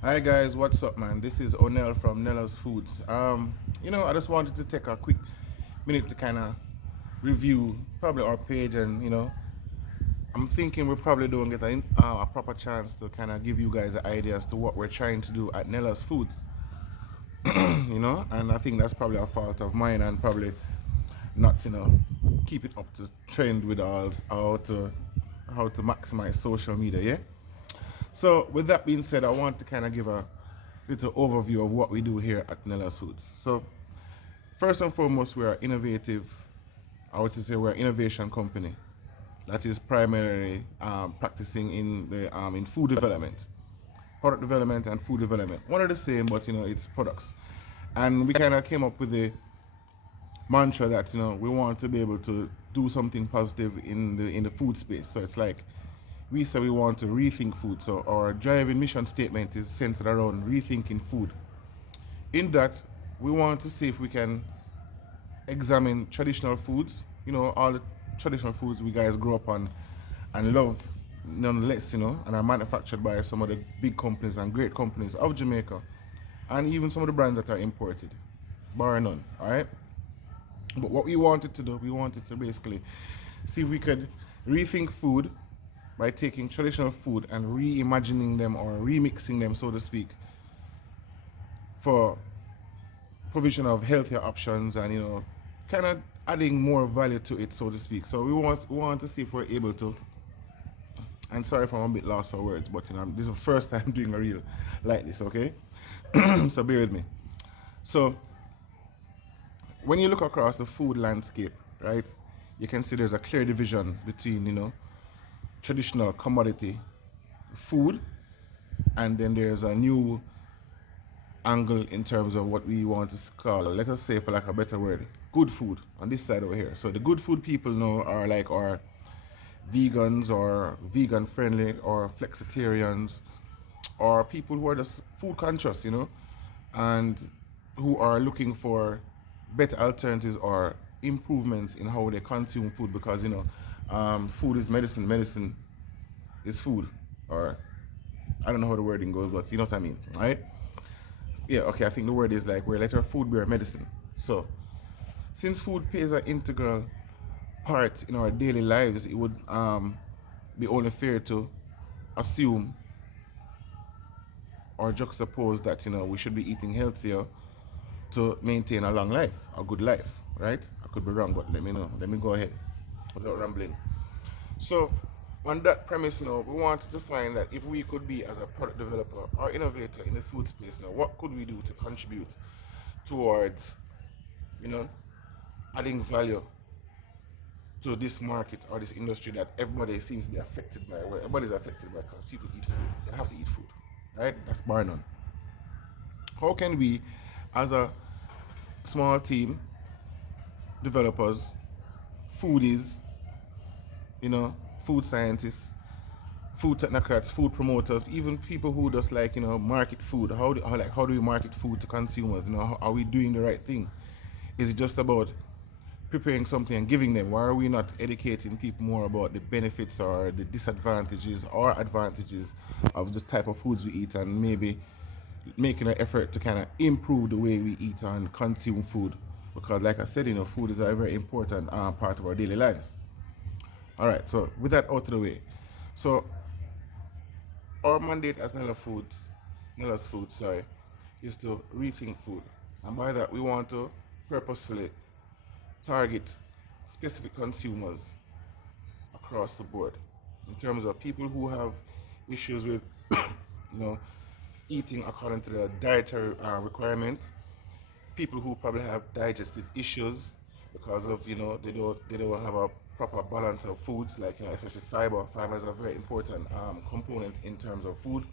Hi guys, what's up, man? This is Onel from Nella's Foods. I just wanted to take a quick minute to kind of review probably our page, and I'm thinking we probably don't get a proper chance to kind of give you guys an idea as to what we're trying to do at Nella's Foods. And I think that's probably a fault of mine, and probably not, keep it up to trend with all how to maximize social media, yeah. So, with that being said, I want to kind of give a little overview of what we do here at Nella's Foods. So, first and foremost, we are innovative. I would say we're an innovation company that is primarily practicing in food development, product development, and food development. One are the same, but it's products. And we kind of came up with the mantra that we want to be able to do something positive in the food space. So it's like we say we want to rethink food. So our driving mission statement is centered around rethinking food. In that, we want to see if we can examine traditional foods, all the traditional foods we guys grew up on and love nonetheless, and are manufactured by some of the big companies and great companies of Jamaica, and even some of the brands that are imported, bar none, all right? But what we wanted to do, we wanted to basically see if we could rethink food by taking traditional food and reimagining them or remixing them, so to speak, for provision of healthier options and kind of adding more value to it, so to speak. So we want to see if we're able to. And sorry if I'm a bit lost for words, but this is the first time doing a reel like this. Okay, so bear with me. So when you look across the food landscape, right, you can see there's a clear division between traditional commodity food, and then there's a new angle in terms of what we want to call, let us say for like a better word, good food on this side over here. So the good food people know are like our vegans or vegan friendly or flexitarians or people who are just food conscious, and who are looking for better alternatives or improvements in how they consume food, because food is medicine, medicine is food, or I don't know how the wording goes, but you know what I mean, right? Yeah, okay, I think the word is like we're let our food be our medicine. So since food plays an integral part in our daily lives, it would be only fair to assume or juxtapose that we should be eating healthier to maintain a long life, a good life, right? I could be wrong, but let me know. Let me go ahead without rambling. So, on that premise now, we wanted to find that if we could be, as a product developer or innovator in the food space now, what could we do to contribute towards, you know, adding value to this market or this industry that everybody seems to be affected by, well, everybody's affected by because people eat food. They have to eat food, right? That's bar none. How can we, as a small team, developers, foodies, you know, food scientists, food technocrats, food promoters, even people who just like market food. How do we market food to consumers? Are we doing the right thing? Is it just about preparing something and giving them? Why are we not educating people more about the benefits or the disadvantages or advantages of the type of foods we eat, and maybe making an effort to kind of improve the way we eat and consume food? Because, like I said, food is a very important part of our daily lives. All right, so with that out of the way, so our mandate as Nella's Foods, sorry, is to rethink food. And by that, we want to purposefully target specific consumers across the board in terms of people who have issues with, you know, eating according to the dietary requirement, people who probably have digestive issues because of they don't have a proper balance of foods, like especially fiber. Fiber is a very important component in terms of food.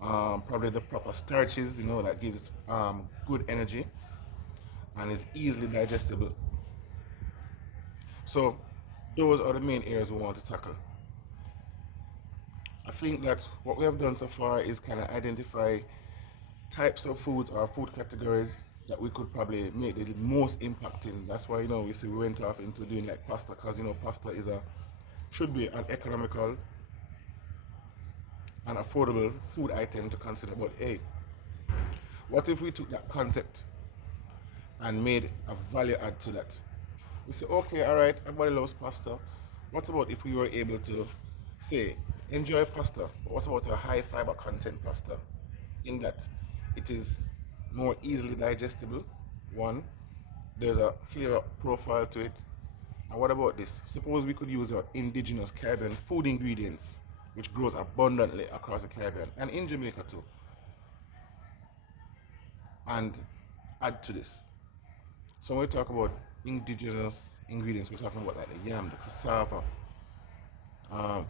Probably the proper starches, that gives good energy and is easily digestible. So those are the main areas we want to tackle. I think that what we have done so far is kind of identify types of foods or food categories that we could probably make the most impact in. That's why we went off into doing like pasta, because pasta is a should be an economical an affordable food item to consider. But hey, what if we took that concept and made a value add to that? We say, okay, all right, everybody loves pasta. What about if we were able to say, enjoy pasta, but what about a high fiber content pasta? In that it is more easily digestible, one, there's a flavor profile to it. And what about this? Suppose we could use our indigenous Caribbean food ingredients, which grows abundantly across the Caribbean and in Jamaica too, and add to this. So when we talk about indigenous ingredients, we're talking about like the yam, the cassava,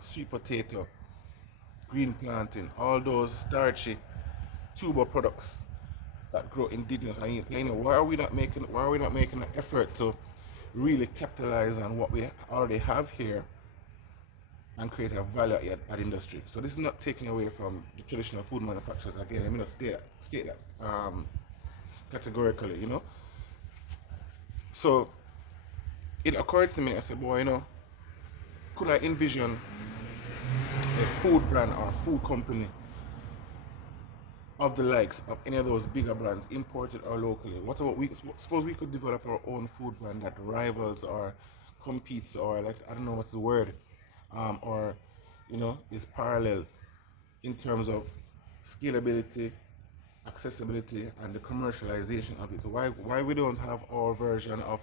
sweet potato, green plantain, all those starchy tuber products that grow indigenous. And why are we not making an effort to really capitalize on what we already have here and create a value add industry? So this is not taking away from the traditional food manufacturers. Again, let me not state that categorically, you know. So it occurred to me, I said, boy, you know, could I envision a food brand or a food company of the likes of any of those bigger brands, imported or locally? What about suppose we could develop our own food brand that rivals or competes, or like, I don't know what's the word, or you know, is parallel in terms of scalability, accessibility, and the commercialization of it. Why we don't have our version of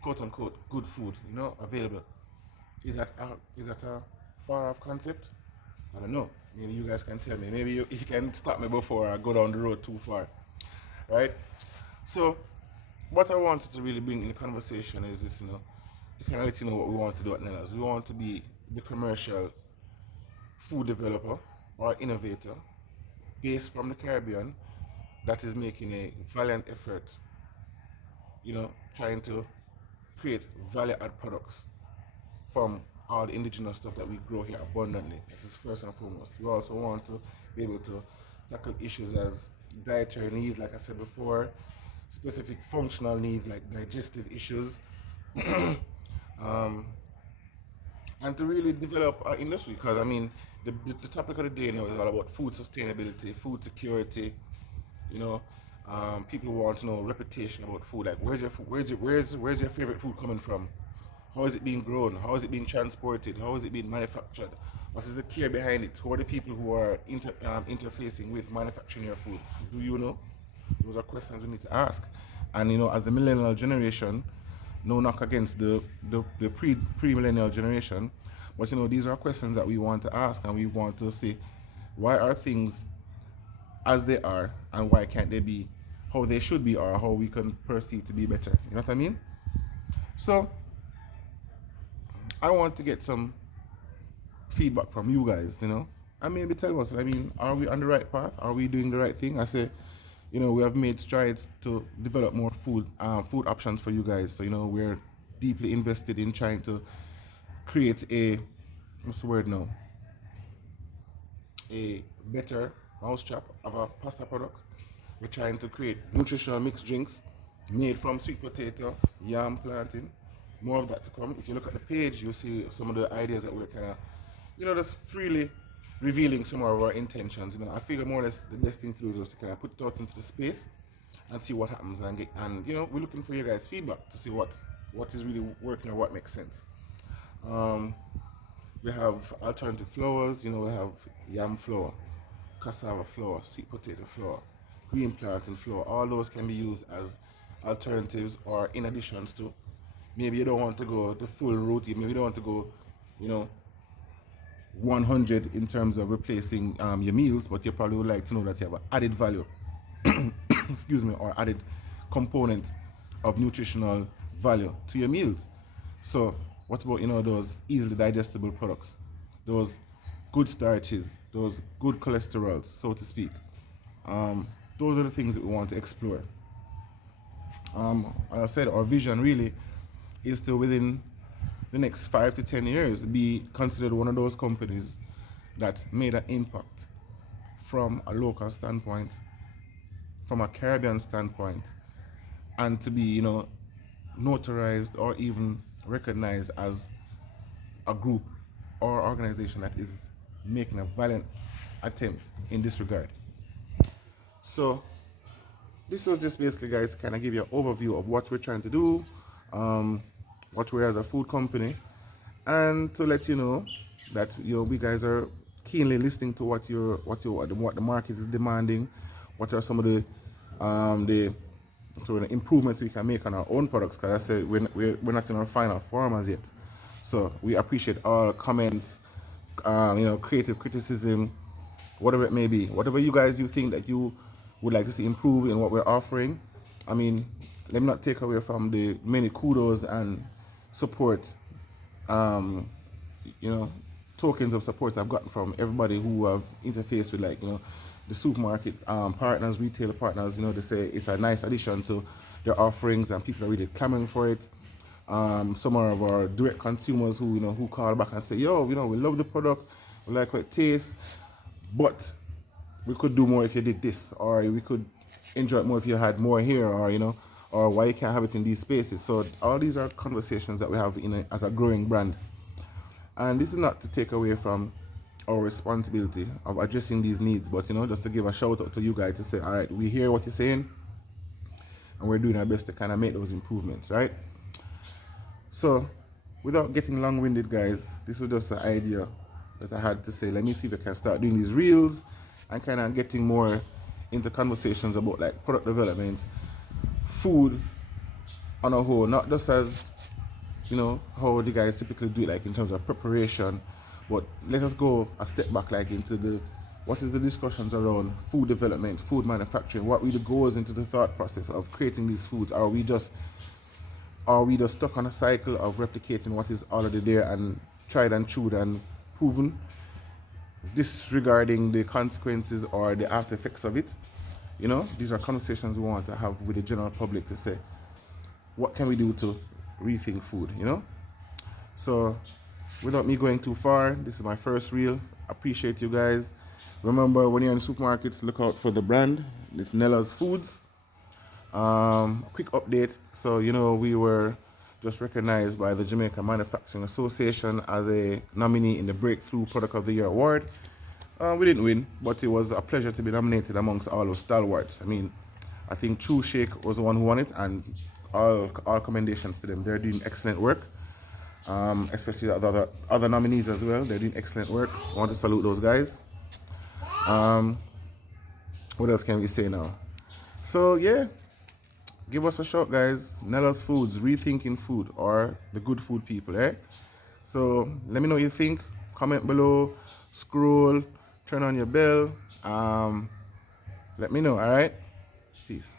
quote unquote good food, you know, available? Is that a far off concept? I don't know. Maybe you guys can tell me. Maybe you can stop me before I go down the road too far, right? So, what I wanted to really bring in the conversation is this, you know, to kind of let you know what we want to do at Nella's. We want to be the commercial food developer or innovator based from the Caribbean that is making a valiant effort, you know, trying to create value add products from all the indigenous stuff that we grow here abundantly. This is first and foremost. We also want to be able to tackle issues as dietary needs, like I said before, specific functional needs like digestive issues, um, and to really develop our industry. Because I mean, the topic of the day now is all about food sustainability, food security. You know, people want to know reputation about food. Like, where's your food? Where's your favorite food coming from? How is it being grown? How is it being transported? How is it being manufactured? What is the care behind it? Who are the people who are interfacing with manufacturing your food? Do you know? Those are questions we need to ask. And you know, as the millennial generation, no knock against the pre-millennial generation, but you know, these are questions that we want to ask, and we want to see why are things as they are, and why can't they be how they should be, or how we can perceive to be better. You know what I mean? So I want to get some feedback from you guys, you know, and maybe tell us, I mean, are we on the right path? Are we doing the right thing? I say, you know, we have made strides to develop more food options for you guys. So, you know, we're deeply invested in trying to create what's the word now? A better mousetrap of our pasta products. We're trying to create nutritional mixed drinks made from sweet potato, yam plantain. More of that to come. If you look at the page, you'll see some of the ideas that we're kind of, you know, just freely revealing some of our intentions. You know, I figure more or less the best thing to do is just to kind of put it out into the space and see what happens, and you know, we're looking for your guys' feedback to see what is really working or what makes sense. Um, we have alternative flours. You know, we have yam flour, cassava flour, sweet potato flour, green plantain flour. All those can be used as alternatives or in additions to. Maybe you don't want to go the full route. Maybe you don't want to go, you know, 100 in terms of replacing your meals, but you probably would like to know that you have an added value, excuse me, or added component of nutritional value to your meals. So, what about, you know, those easily digestible products, those good starches, those good cholesterols, so to speak? Those are the things that we want to explore. As I said, our vision really is to, within the next 5 to 10 years, be considered one of those companies that made an impact from a local standpoint, from a Caribbean standpoint, and to be, you know, notarized or even recognized as a group or organization that is making a violent attempt in this regard. So this was just basically, guys, kind of give you an overview of what we're trying to do, what we're as a food company, and to let you know that we guys are keenly listening to what the market is demanding, what are some of the sort of improvements we can make on our own products. Because I said we're not in our final form as yet, so we appreciate all comments, creative criticism, whatever it may be, whatever you think that you would like to see improve in what we're offering. I mean, let me not take away from the many kudos and support, tokens of support I've gotten from everybody who have interfaced with, the supermarket partners, retailer partners. They say it's a nice addition to their offerings and people are really clamoring for it. Some of our direct consumers who call back and say, yo, we love the product, we like what it tastes, but we could do more if you did this, or we could enjoy it more if you had more here, or why you can't have it in these spaces. So all these are conversations that we have as a growing brand. And this is not to take away from our responsibility of addressing these needs, but just to give a shout out to you guys to say, all right, we hear what you're saying, and we're doing our best to kind of make those improvements, right? So, without getting long-winded, guys, this was just an idea that I had to say, let me see if I can start doing these reels and kind of getting more into conversations about like product development, food on a whole, not just as how the guys typically do it, like in terms of preparation, but let us go a step back, like into what is the discussions around food development, food manufacturing, what really goes into the thought process of creating these foods. Are we just stuck on a cycle of replicating what is already there and tried and true and proven, disregarding the consequences or the after effects of it? These are conversations we want to have with the general public to say, what can we do to rethink food, So, without me going too far, this is my first reel. Appreciate you guys. Remember, when you're in supermarkets, look out for the brand. It's Nella's Foods. Quick update. So, we were just recognized by the Jamaica Manufacturing Association as a nominee in the Breakthrough Product of the Year award. We didn't win, but it was a pleasure to be nominated amongst all those stalwarts. I mean, I think True Shake was the one who won it, and all commendations to them. They're doing excellent work, especially the other nominees as well. They're doing excellent work. I want to salute those guys. What else can we say now? So yeah, give us a shout, guys. Nella's Foods, Rethinking Food, or the Good Food People, eh? So let me know what you think. Comment below, scroll, turn on your bell. Let me know, all right? Peace.